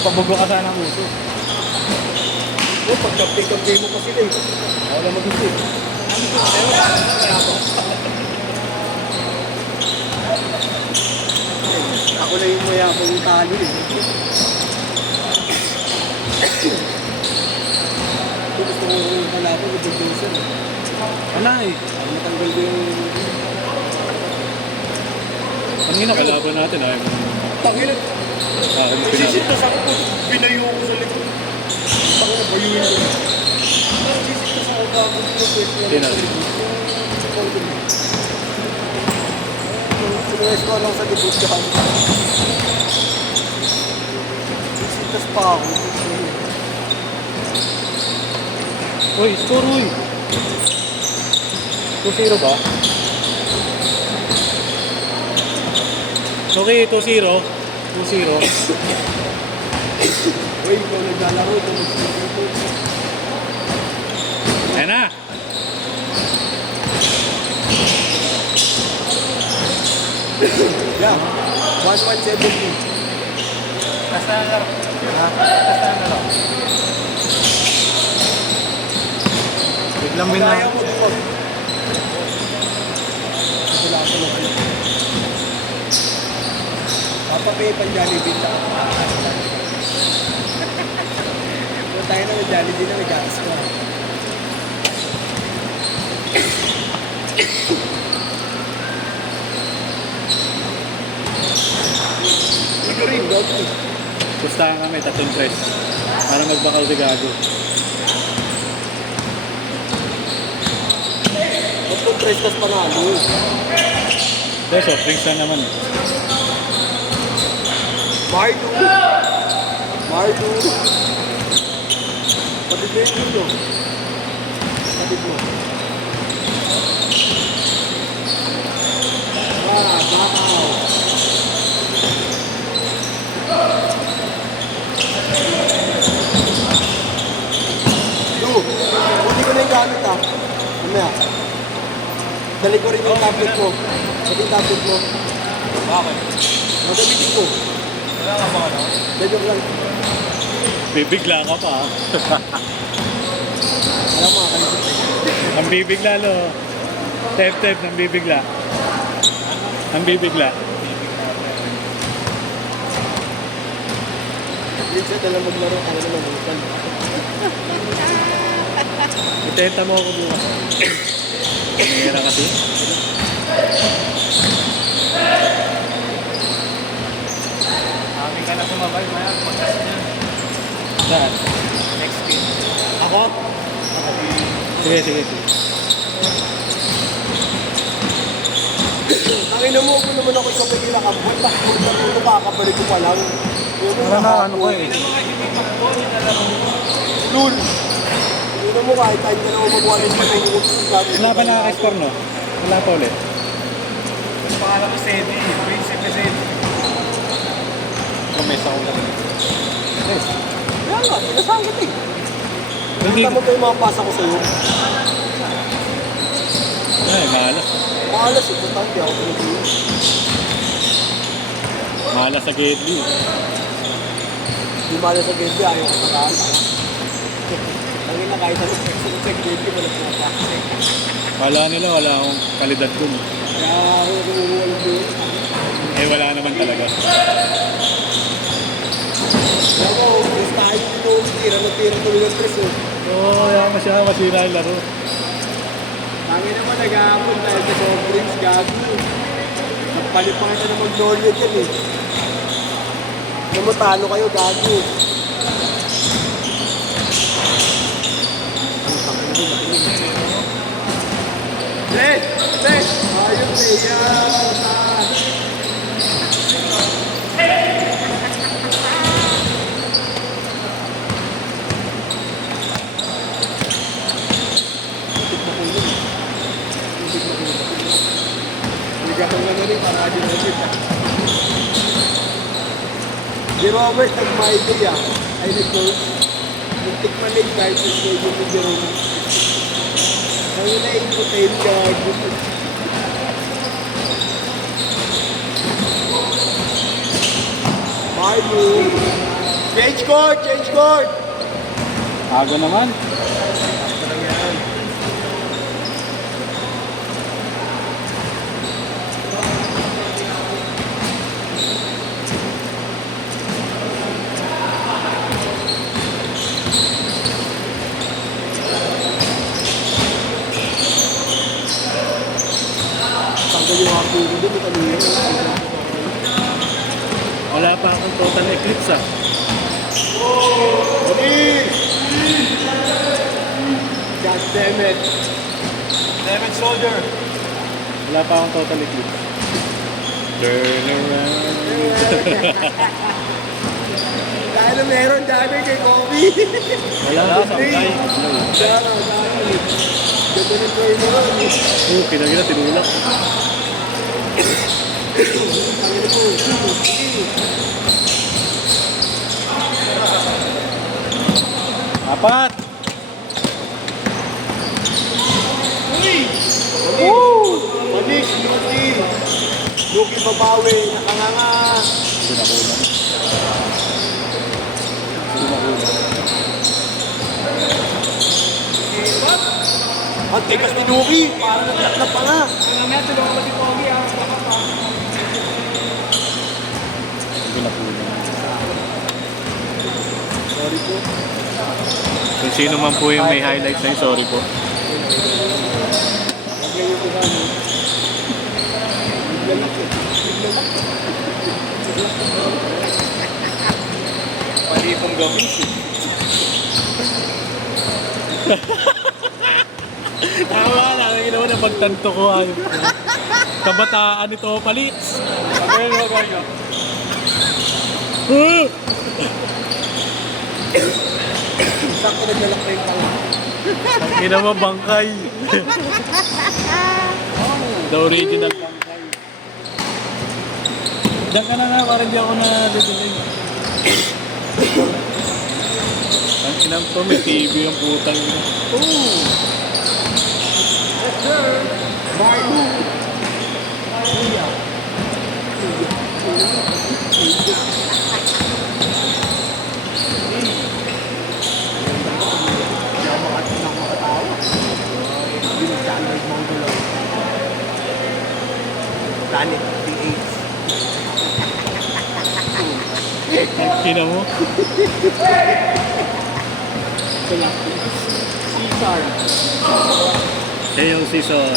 Pabugo ka sana ng uso. O, pagka-pick-up mo kasi eh. Wala mag-isi. Ako na yung mayabang yung talo eh. Gusto mo yung kalaban, mag-doser eh. Wala eh. Matanggal ko yung... Ang kalaban natin ay Tangin nagsisit na sa ako, pinayo ko sa likod. Ako na bayuin ko. Nagsisit na sa ako bago pinapwes niya sa likod. Sinuwes ko lang sa likod ka. Sisitas pa ako. Uy, score uy. 2-0 ba? Okay, 2-0. 2-0. Uy, ikaw naglalaro. Ito mag-score. Ayan na. Yeah. 1-1-17. Basta na lang. Basta na lang. Biglang Kaya mo dito. Wala ako lang. Papapay pang Jollibee lang. Kung tayo na may Jollibee na, may gas ka. Hindi ko rin, dog. Gustahan kami, tatlong press. Para magbakaw si Gago. Ba't kung tres tas panalo? Pero soft drinks na naman. Mardu! Mardu! Patid mo yun, patid mo. Bakaw! Du! Hindi ko na yung gamit ah. Mamaya. Dali ko rin yung tablet mo. Dali yung tablet mo. Bakit? Magamitin ko. Wala ka ba ano? Joke lang. Bibigla ka pa. Alam mo, kanisip. Ang bibigla lo. Tep-tep ng bibigla. Ang bibigla. Minsan na lang maglaro ka na naman bukan. Itenta mo ako bukas. Mayroon kasi. Aking ka na sumabay, maya. Magkas niya. Saan? Next game. Ako? Sige, sige, sige. Tangina mo, kung naman ako sa pagkila ka, buta kakabalik ko pa lang. Wala na, ano ko eh. Lul! Tingnan mo kahit tayo ka naman mag-wallet pa ng Wala pa nakaka-score, no? Wala pa ulit. Ang pangalan ko Sedi, Prinsipe Sedi. Kumesa ko lang. Kaya nga, pinasangit eh. Hindi. Nakita mo ba yung mga pasa ko sa'yo? Ay, malas. Maalas eh, kung hindi ako pinagin. Malas sa Gedli. Di maalas sa Genji, ayaw ko nakaan. Tangin na kahit ano, check Genji, walang pinapasa. Wala nila, wala akong kalidad dun. Kaya ako nagumuha ng doon. Eh, wala naman talaga. Kaya mo, gusto tayo dito, tira tuloy ang preso. Oo, yaman siya, masira yung laro. Tangin naman, nag-aapon dahil sa soft drinks, gago. Nagpalit pa kita ng Magnolia dyan eh. Kaya mo, talo kayo, gago. Yes! Yes! Ayun eh, yan! Gatong na rin, para agad na rin. Si Robert nag-my-day ay nag-close. Nagtikman na yung guys, nag-close yung Jerome. Ang ina-inputain ka, Mario! Change court! Change court! Aga naman. Tanggal yung ako doon, ito kanina. Wala pa akong total eclipse ah. God damn it. Damage soldier. Wala pa akong total eclipse. Turn around. Dahil na meron dami kay Kobe. Wala na sa ukay. Dara, dahil. Ganda ng turn around. Pinagina, tinulak. Tangin po. Apat! Manik, Yuki. Yuki babawi, nakanganga. Sinakulang. Ang tigas ni Yuki, parang naglaklap pa nga. Mamaya tulungan ko si Pogi ah. Sorry po. Kung sino man po yung may highlights na yun, sorry po. Huwag yung ito na. Naglalak eh. Pali pong gawin eh. Tama na, ang ginawa na pagtanto ko. Kabataan ito, palits. Sakto naglalak pa yung pala. Ang ginawa bangkay. The original bangkay. Diyan ka na nga, parang di ako na-delay. Ang inam to, may TV yung putang ina. Marlo. Planet PH. Ang ina mo. Caesar. Kaya yung season.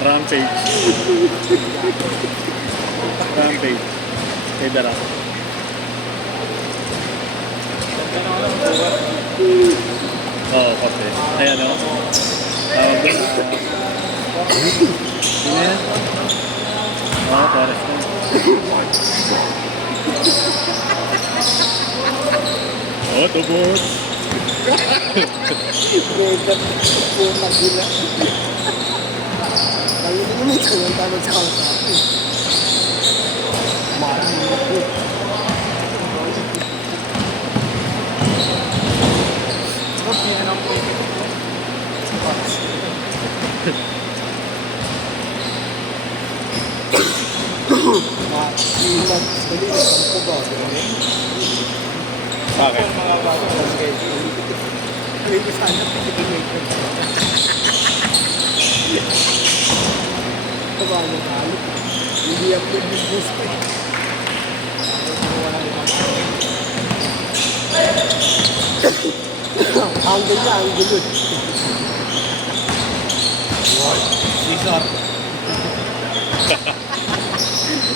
Rampage. Rampage. Kay Dara. Oo, kasi. Ayan o. Tawag doon. Sino yan? Oo, pares na. Autobots! Robot. Putang gila. Ayun na naman ito yung tawag sa akin. Marlo. Bakit? Hindi upload yung boost eh. Ang ganda, ang gulod. Caesar.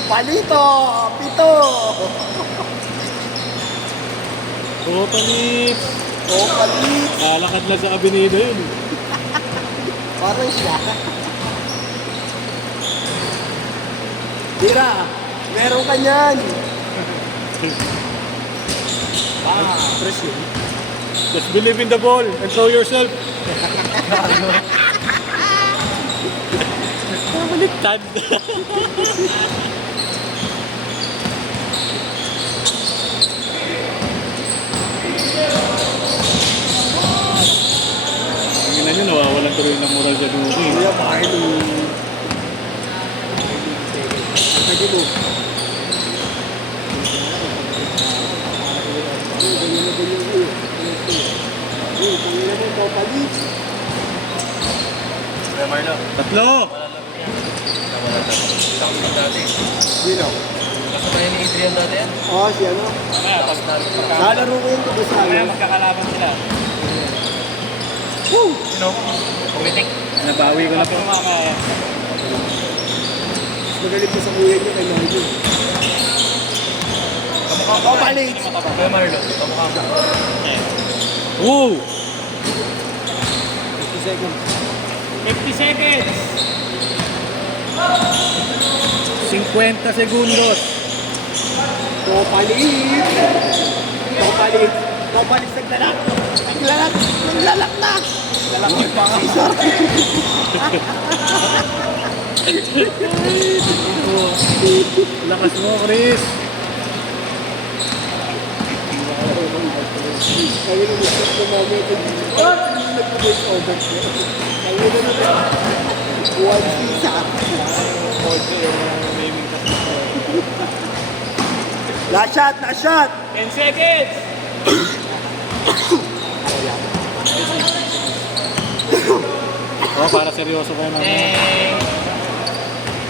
Palito! Pito! Oo, palit! Oh, palit! Lakad lang sa kabinida yun. Parang siya. Tira! Meron ka niyan! Press yun. Just believe in the ball and throw yourself. Baliktad. Tingnan nyo, nawawalan tuloy ng moral sa Duki. Kuya, Marlon. Lagi mo. Pangina mo, papalit. Kuya Marlo. Tatlo! Wala dati. Sino? Kasabay ni Adrian dati yan. Oo, si ano? Mamaya, Lalaro ko yung kabusalo. mamaya magkakalaban sila. Woo! Sino? Pumitik. Nabawi ko na po. Mamaya. Magaling ko sa kuya niya kay Marlon. Kamukha Oh, balik! Kuya Marlo. Kamukha mo. Woo! 50 seconds. 50 seconds! 50 segundos! Topalit! Topalit! Topalit naglalak! Naglalak! Naglalak na! Naglalak pa nga. Lakas mo, Chris! Kaya nung stop na mamaya ito. Nag-voice over ko. Kaya nung one pizza. Last shot! Last shot! 10 seconds! Oh, para seryoso kayo naman.